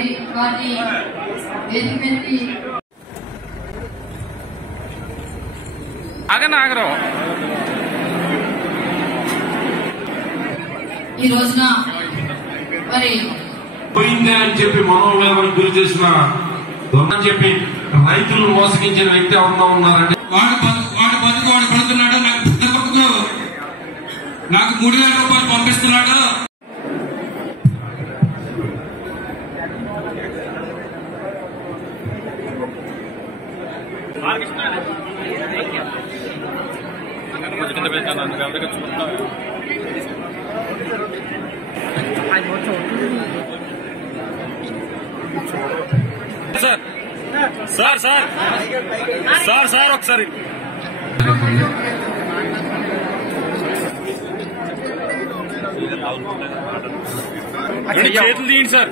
మరి వారిని వేదికకి ఈ రోజున మరి పోయిందే అని చెప్పి మనోవేదనకు గురి చేసిన దొంగని చెప్పి రైతులను మోసగించిన వ్యక్తి ఎవరన్నా ఉన్నారండి. వాడు బతుకు వాడు పడుతున్నాడు. నాకు పుట్టకొడుకు నాకు 3,000 రూపాయలు పంపిస్తున్నాడు. సార్ ఒకసారి చేతులు తీయండి సార్.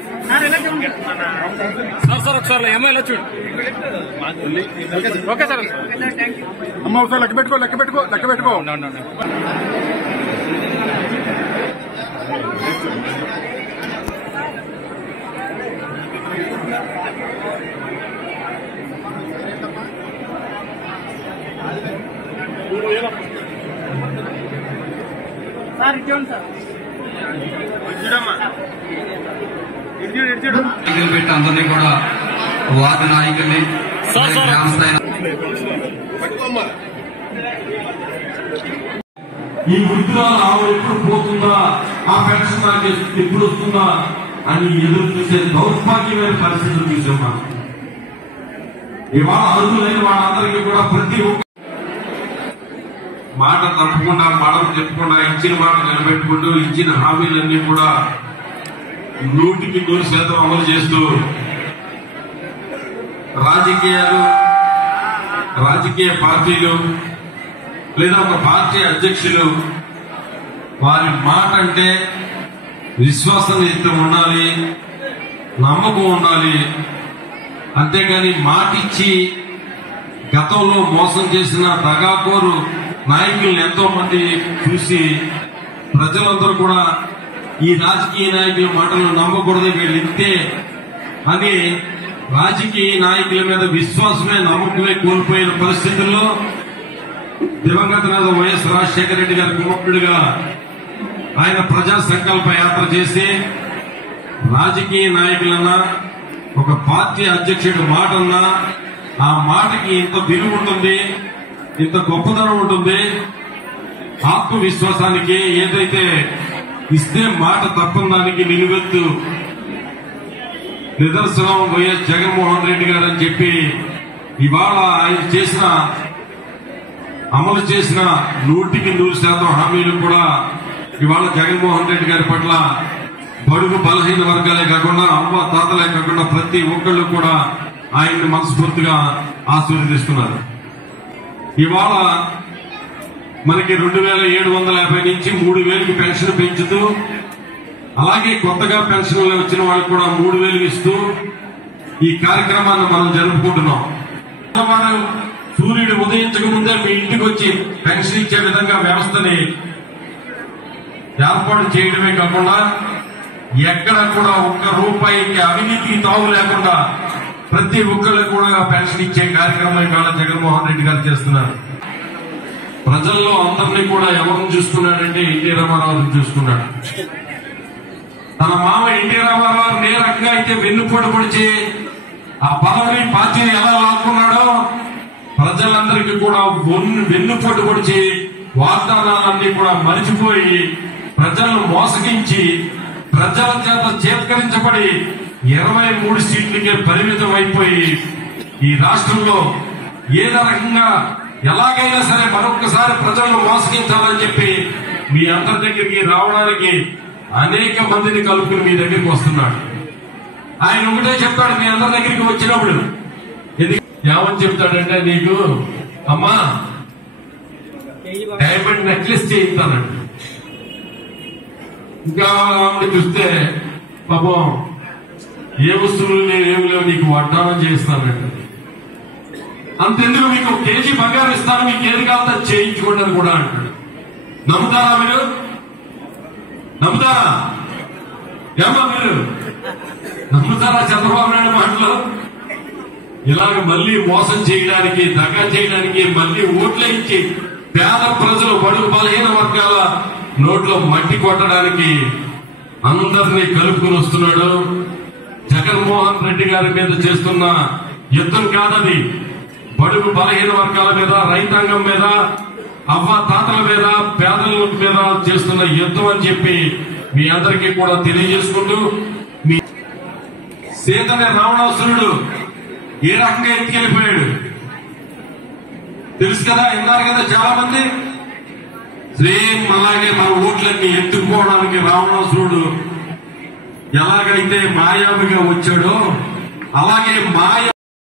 ఒకసారి ఏమో ఇలా చూడు. Okay sir. అమ్మ ఒకసారి లెక్క పెట్టుకో. పెట్టి అందరినీ కూడా వార్డు నాయకుల్ని ఈ వృద్ధురాలు ఆవిడ ఎప్పుడు పోతుందా, ఆ పెన్షన్ నాకు ఎప్పుడు వస్తుందా అని ఎదురు చూసే దౌర్భాగ్యమైన పరిస్థితులు చూసాం మనం. ఇవాళ అర్హులైన వాళ్ళందరికీ కూడా ప్రతి ఒక్క మాట తప్పకుండా మడమ చెప్పకుండా ఇచ్చిన మాట నిలబెట్టుకుంటూ ఇచ్చిన హామీలన్నీ కూడా 100% అమలు చేస్తూ రాజకీయ పార్టీలు లేదా ఒక పార్టీ అధ్యక్షులు వారి మాట అంటే విశ్వసనీయత ఉండాలి, నమ్మకం ఉండాలి. అంతేగాని మాటిచ్చి గతంలో మోసం చేసిన దగాకోరు నాయకులను ఎంతో మంది చూసి ప్రజలందరూ కూడా ఈ రాజకీయ నాయకుల మాటలు నమ్మకూడదు, వీళ్ళు ఇంతే అని రాజకీయ నాయకుల మీద విశ్వాసమే నమ్మకమే కోల్పోయిన పరిస్థితుల్లో దివంగత నేత వైఎస్ రాజశేఖర రెడ్డి గారి కుమారుడిగా ఆయన ప్రజా సంకల్ప యాత్ర చేసి రాజకీయ నాయకులన్నా ఒక పార్టీ అధ్యక్షుడి మాట అన్నా ఆ మాటకి ఇంత విలువ ఉంటుంది, ఇంత గొప్పతనం ఉంటుంది. ఆత్మవిశ్వాసానికి ఏదైతే ఇస్తే మాట తప్పదానికి నిలువెత్తు నిదర్శనం వైఎస్ జగన్మోహన్ రెడ్డి గారు అని చెప్పి ఇవాళ ఆయన అమలు చేసిన 100% హామీలు కూడా ఇవాళ జగన్మోహన్ రెడ్డి గారి పట్ల బడుగు బలహీన వర్గాలే కాకుండా అవ్వ తాతలే కాకుండా ప్రతి ఒక్కళ్ళు కూడా ఆయన్ని మనస్ఫూర్తిగా ఆశీర్వదిస్తున్నారు. ఇవాళ మనకి 2,750 నుంచి 3,000కి పెన్షన్ పెంచుతూ అలాగే కొత్తగా పెన్షన్లు వచ్చిన వాళ్ళకి కూడా 3,000 ఇస్తూ ఈ కార్యక్రమాన్ని మనం జరుపుకుంటున్నాం. సూర్యుడు ఉదయించక ముందే మీ ఇంటికి వచ్చి పెన్షన్ ఇచ్చే విధంగా వ్యవస్థని ఏర్పాటు చేయడమే కాకుండా ఎక్కడ కూడా ఒక్క రూపాయికి అవినీతికి తావు లేకుండా ప్రతి ఒక్కరికి కూడా పెన్షన్ ఇచ్చే కార్యక్రమం ఇవాళ జగన్మోహన్ రెడ్డి గారు చేస్తున్నారు. ప్రజల్లో అందరినీ కూడా ఎవరిని చూస్తున్నాడంటే ఎన్టీ రామారావుని చూస్తున్నాడు. తన మామ ఎన్టీ రామారావు ఏ రకంగా అయితే వెన్నుపోటు పొడిచి ఆ పదవిని పార్టీని ఎలా లాక్కున్నాడో ప్రజలందరికీ కూడా వెన్నుపోటు పొడిచి వాగ్దానాలన్నీ కూడా మరిచిపోయి ప్రజలను మోసగించి ప్రజల చేత చేత్కరించబడి 23 సీట్లకే పరిమితం అయిపోయి ఈ రాష్ట్రంలో ఏదో రకంగా ఎలాగైనా సరే మరొకసారి ప్రజలను మోసగించాలని చెప్పి మీ అందరి దగ్గరికి రావడానికి అనేక మందిని కలుపుకుని మీ దగ్గరికి వస్తున్నాడు. ఆయన ఒకటే చెప్తాడు మీ అందరి దగ్గరికి వచ్చినప్పుడు ఏమని చెప్తాడంటే, నీకు అమ్మా డైమండ్ నెక్లెస్ చేయిస్తానండి. ఇంకా చూస్తే పాపం ఏ వస్తువులు ఏమి లేవు నీకు వడ్డానం చేయిస్తానండి. అంతెందుకు మీకు కేజీ బంగారం ఇస్తాను, మీకు ఏది కావాలో చేయించుకోండి కూడా అంటాడు. నమ్ముతారా మీరు? నమ్ముతారా? ఏమా మీరు నమ్ముతారా చంద్రబాబు నాయుడు మాటలు? ఇలాగ మళ్ళీ మోసం చేయడానికి, దగా చేయడానికి, మళ్ళీ ఓట్లే ఇచ్చి పేద ప్రజలు, బడుగు బలహీన వర్గాల నోట్లో మట్టి కొట్టడానికి అందరినీ కలుపుకుని వస్తున్నాడు. జగన్మోహన్ రెడ్డి గారి మీద చేస్తున్న యుద్ధం కాదది. బడుగు బలహీన వర్గాల మీద, రైతాంగం మీద, అవ్వ తాతల మీద, పేదల మీద చేస్తున్న యుద్ధం అని చెప్పి మీ అందరికీ కూడా తెలియజేసుకుంటూ, మీ సీతని రావణాసురుడు ఏ రకంగా ఎత్తుకెళ్ళిపోయాడు తెలుసు కదా, విన్నారు కదా చాలా మంది. సేమ్ అలాగే మన ఓట్లన్నీ ఎత్తుకుపోవడానికి రావణాసురుడు ఎలాగైతే మాయావిగా వచ్చాడో అలాగే మాయ